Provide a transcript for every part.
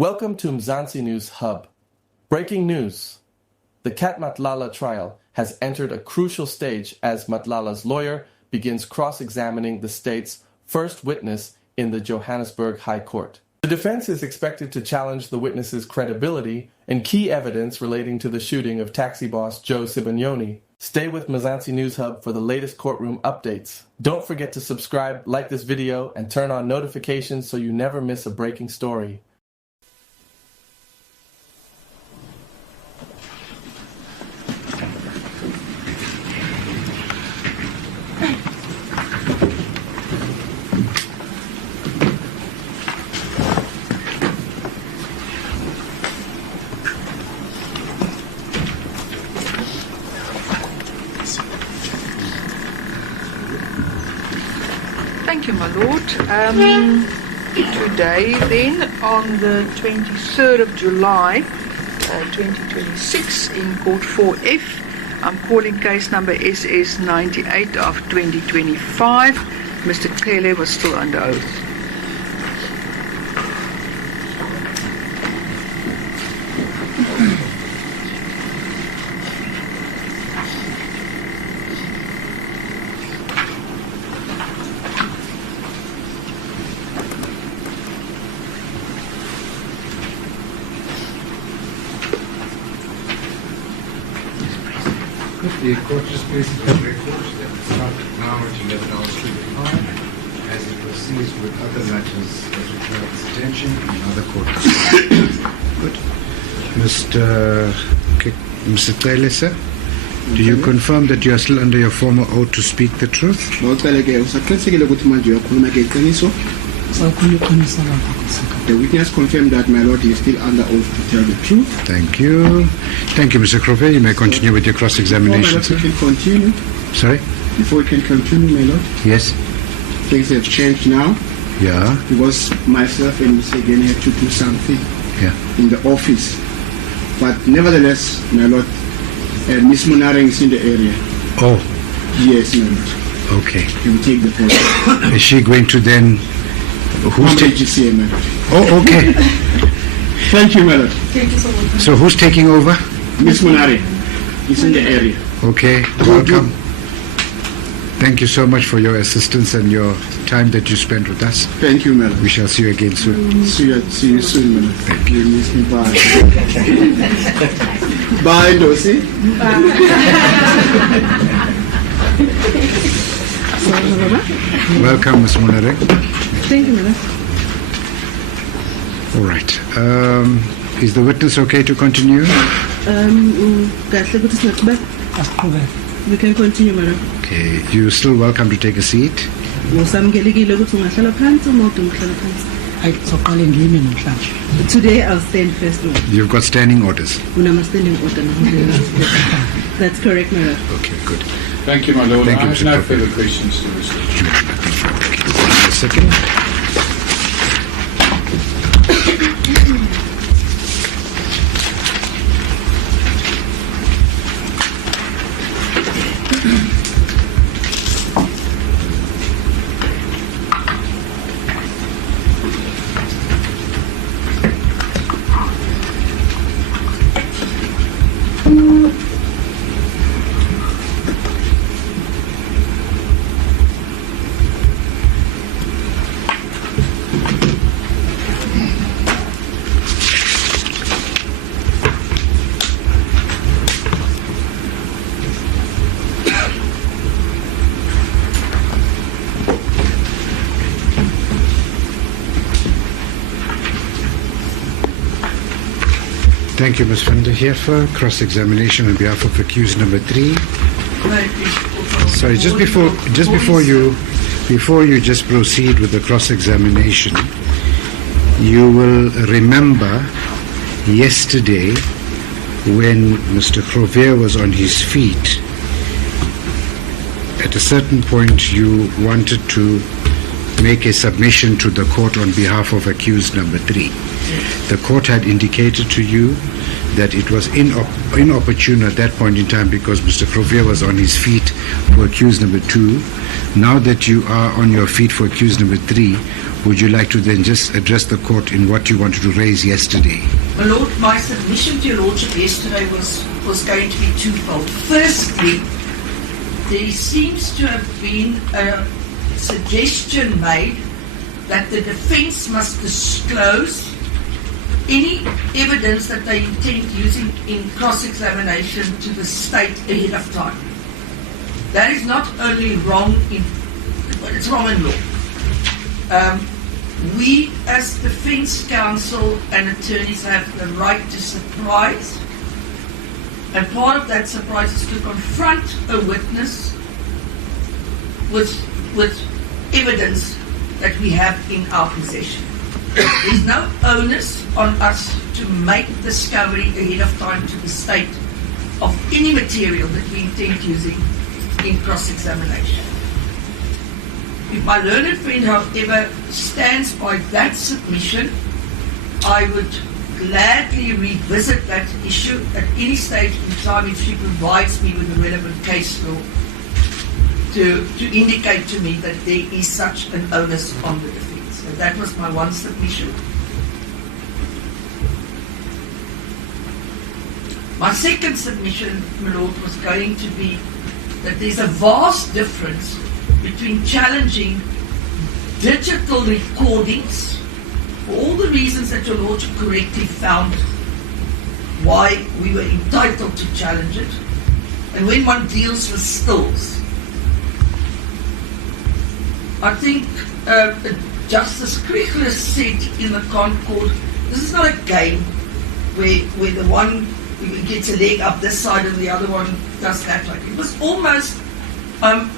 Welcome to Mzansi News Hub. Breaking news. The Cat Matlala trial has entered a crucial stage as Matlala'S lawyer begins cross-examining the state's first witness in the Johannesburg High Court. The defense is expected to challenge the witness's credibility and key evidence relating to the shooting of taxi boss Joe Sibanyoni. Stay with Mzansi News Hub for the latest courtroom updates. Don't forget to subscribe, like this video, and turn on notifications so you never miss a breaking story. Thank you, my lord. Today, then, on the 23rd of July, 2026, in Court 4F, I'm calling case number SS 98 of 2025. Mr. Kele was still under oath. The court just basically records that it's started now at 11:35 as it proceeds with other matters as regards detention and other court proceedings. Good. Mr. Taylor, sir, do you confirm that you are still under your former oath to speak the truth? The witness confirmed that my lord is still under oath to tell the truth. Thank you. Thank you, Mr. Crowell. You may continue with your cross-examination, sir. Before we can continue, Sorry? before we can continue, my lord, Yes? things have changed now Yeah? because myself and Mr. Again had to do something Yeah. in the office. But nevertheless, my lord, Miss Monareng is in the area. Oh, Yes, my lord. okay. He will take the post. Is she going to then... Who's taking... HGCA, my lord. Oh, okay. Thank you, my lord. So who's taking over? Miss Monareng is in the area. Okay, welcome. Thank you so much for your assistance and your time that you spent with us. Thank you, my lord. We shall see you again soon. See you soon, my lord. Thank you. Miss me, bye. Bye, Dosi. Welcome, Ms. Munere. Thank you, madam. All right. Is the witness okay to continue? We can continue, madam. Okay. You're still welcome to take a seat. Today I'll stand first. You've got standing orders. That's correct, madam. Okay, good. Thank you, my lord. Thank you, I have Mr. no Courtroom. further questions to this. Okay, a second. Thank you, Ms. van der Heefer. Cross-examination on behalf of accused number 3. Sorry, just before you just proceed with the cross-examination, you will remember yesterday when Mr. Crover was on his feet. At a certain point, you wanted to make a submission to the court on behalf of accused number 3. The court had indicated to you that it was inopportune at that point in time because Mr. Crover was on his feet for accused number 2, Now that you are on your feet for accused number 3, would you like to then just address the court in what you wanted to raise yesterday? My Lord, my submission to your Lordship yesterday was going to be twofold. Firstly, there seems to have been a suggestion made that the defence must disclose any evidence that they intend using in cross-examination to the state ahead of time. That is not only wrong but it's wrong in law. We as defence counsel and attorneys have the right to surprise, and part of that surprise is to confront a witness with evidence that we have in our possession. There's no onus on us to make discovery ahead of time to the state of any material that we intend using in cross-examination. If my learned friend, however, stands by that submission, I would gladly revisit that issue at any stage in time if she provides me with the relevant case law to indicate to me that there is such an onus on the defence. So that was my one submission. My second submission, my Lord, was going to be that there's a vast difference between challenging digital recordings for all the reasons that your Lordship correctly found why we were entitled to challenge it, and when one deals with stills. I think Justice Kriegler said in the Concord, this is not a game where the one gets a leg up this side and the other one does that. Like it was almost,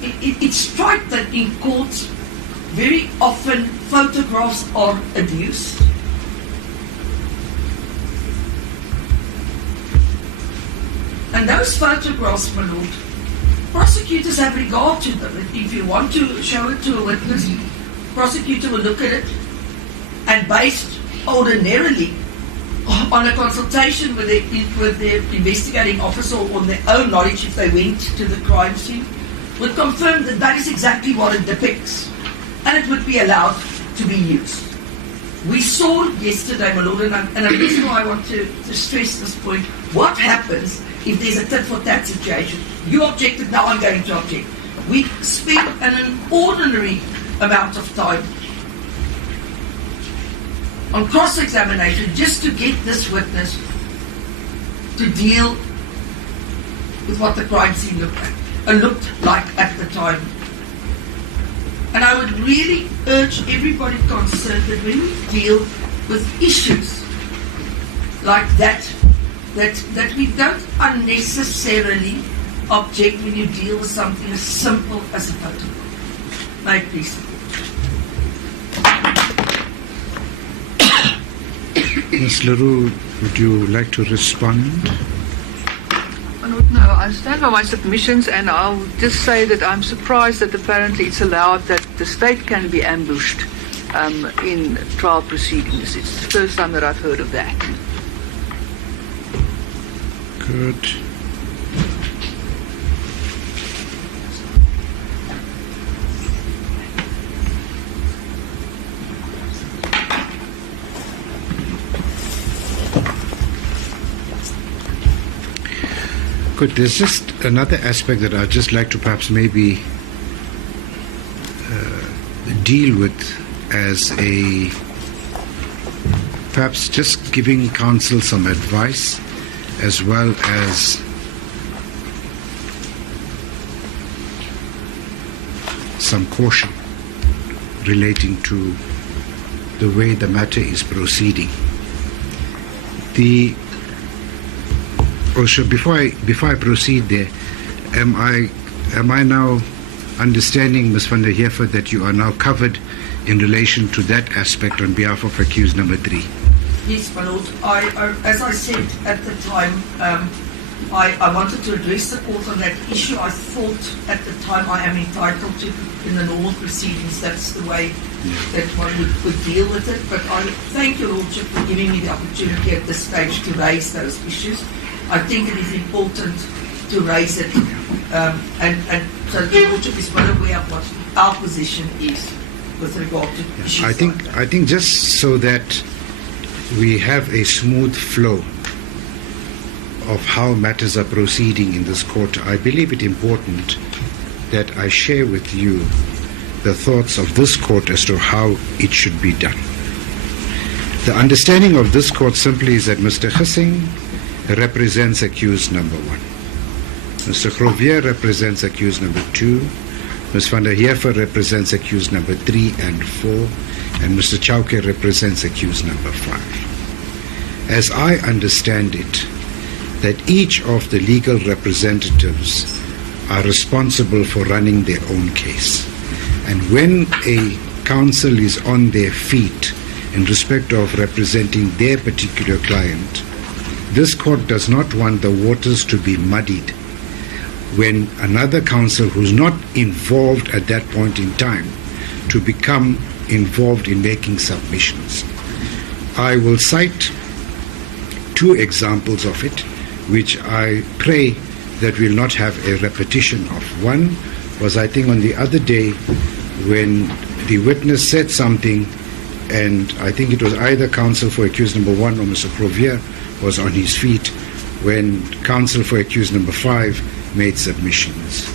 it's struck that in courts very often photographs are adduced. And those photographs, my Lord, prosecutors have regard to them. If you want to show it to a witness, prosecutor will look at it, and based ordinarily on a consultation with their investigating officer or on their own knowledge, if they went to the crime scene, would confirm that that is exactly what it depicts, and it would be allowed to be used. We saw yesterday, my Lord, and the reason why I want to stress this point, what happens if there's a tit-for-tat situation? You objected, now I'm going to object. We spend an inordinate amount of time on cross-examination just to get this witness to deal with what the crime scene looked like at the time. And I would really urge everybody concerned that when we deal with issues like that we don't unnecessarily object when you deal with something as simple as a photograph. May I please? Ms. LaRue, would you like to respond? No, I stand by my submissions, and I'll just say that I'm surprised that apparently it's allowed that the state can be ambushed in trial proceedings. It's the first time that I've heard of that. Good. Good. There's just another aspect that I'd just like to perhaps maybe deal with as a perhaps just giving counsel some advice as well as some caution relating to the way the matter is proceeding. Before I proceed there, am I now understanding, Ms. van der Heever, that you are now covered in relation to that aspect on behalf of accused number 3? Yes, my Lord. As I said at the time, I wanted to address the court on that issue. I thought at the time I am entitled to, in the normal proceedings, that's the way that one would deal with it. But I thank your Lordship for giving me the opportunity at this stage to raise those issues. I think it is important to raise it, and so the Lordship is well aware of what our position is with regard to issues I think like that. I think just so that we have a smooth flow of how matters are proceeding in this court, I believe it important that I share with you the thoughts of this court as to how it should be done. The understanding of this court simply is that Mr. Gissing represents accused number 1. Mr. Grovier represents accused number 2. Ms. van der Heever represents accused number 3 and 4. And Mr. Chauke represents accused number 5. As I understand it, that each of the legal representatives are responsible for running their own case. And when a counsel is on their feet in respect of representing their particular client, this court does not want the waters to be muddied when another counsel who's not involved at that point in time to become involved in making submissions. I will cite 2 examples of it, which I pray that we'll not have a repetition of. One was, I think, on the other day when the witness said something, and I think it was either counsel for accused number 1 or Mr. Grovier was on his feet when counsel for accused number 5 made submissions.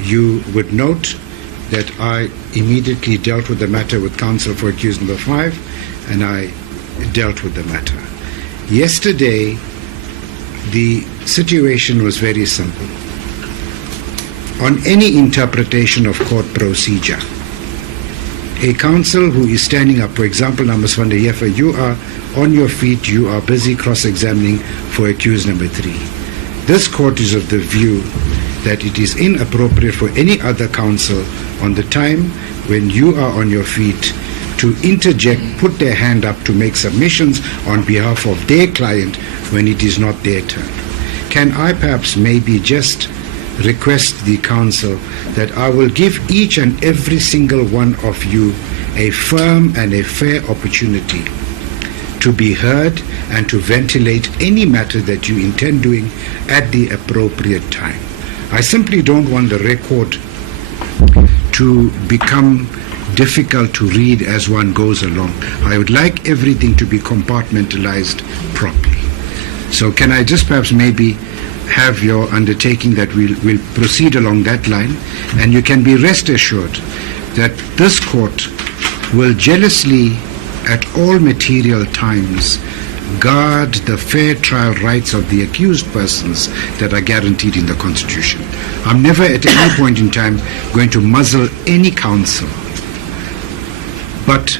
You would note that I immediately dealt with the matter with counsel for accused number 5, and I dealt with the matter. Yesterday, the situation was very simple. On any interpretation of court procedure, a counsel who is standing up, for example, now Ms. van der Heever, you are on your feet, you are busy cross-examining for accused number 3. This court is of the view that it is inappropriate for any other counsel on the time when you are on your feet to interject, put their hand up to make submissions on behalf of their client when it is not their turn. Can I perhaps maybe just request the counsel that I will give each and every single one of you a firm and a fair opportunity to be heard and to ventilate any matter that you intend doing at the appropriate time. I simply don't want the record to become difficult to read as one goes along. I would like everything to be compartmentalized properly. So can I just perhaps maybe have your undertaking that we'll proceed along that line, and you can be rest assured that this court will jealously at all material times guard the fair trial rights of the accused persons that are guaranteed in the Constitution. I'm never at any point in time going to muzzle any counsel, but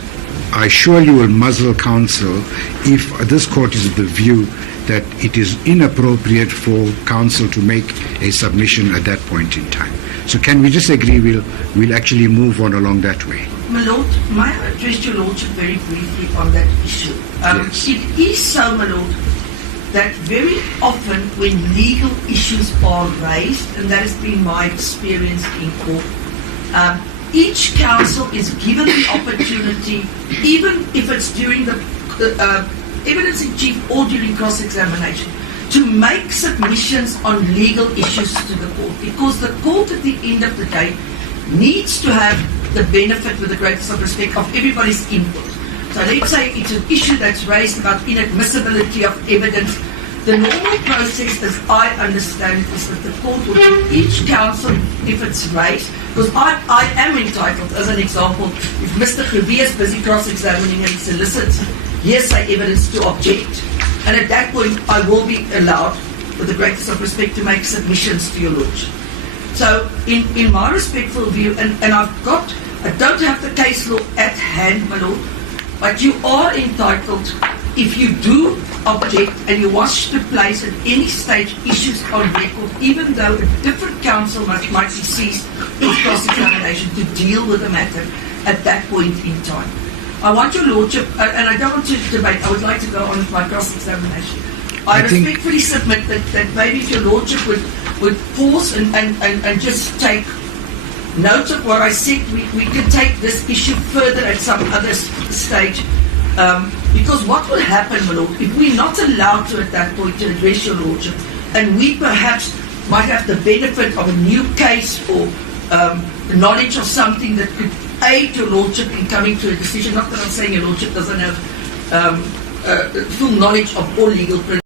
I surely will muzzle counsel if this court is of the view that it is inappropriate for counsel to make a submission at that point in time. So can we just agree we'll actually move on along that way? My Lord, may I address your Lordship very briefly on that issue? Yes. It is so, my Lord, that very often when legal issues are raised, and that has been my experience in court, each counsel is given the opportunity, even if it's during the evidence in chief or during cross-examination, to make submissions on legal issues to the court, because the court at the end of the day needs to have the benefit, with the greatest of respect, of everybody's input. So let's say it's an issue that's raised about inadmissibility of evidence. The normal process, as I understand, is that the court will give each counsel, if it's raised, because I am entitled, as an example, if Mr. Grovier is busy cross-examining and he solicits hearsay evidence to object, and at that point I will be allowed, with the greatest of respect, to make submissions to your Lordship. So in my respectful view, and I don't have the case law at hand, my Lord, but you are entitled, if you do object and you wish to place at any stage issues on record, even though a different counsel might be seized in cross-examination, to deal with the matter at that point in time. I want your Lordship, and I don't want to debate, I would like to go on with my cross-examination. I respectfully submit that maybe if your Lordship would pause and just take note of what I said, we can take this issue further at some other stage. Because what will happen, my Lord, if we're not allowed to at that point to address your Lordship, and we perhaps might have the benefit of a new case or knowledge of something that could aid your lordship in coming to a decision. Not that I'm saying your lordship doesn't have full knowledge of all legal principles.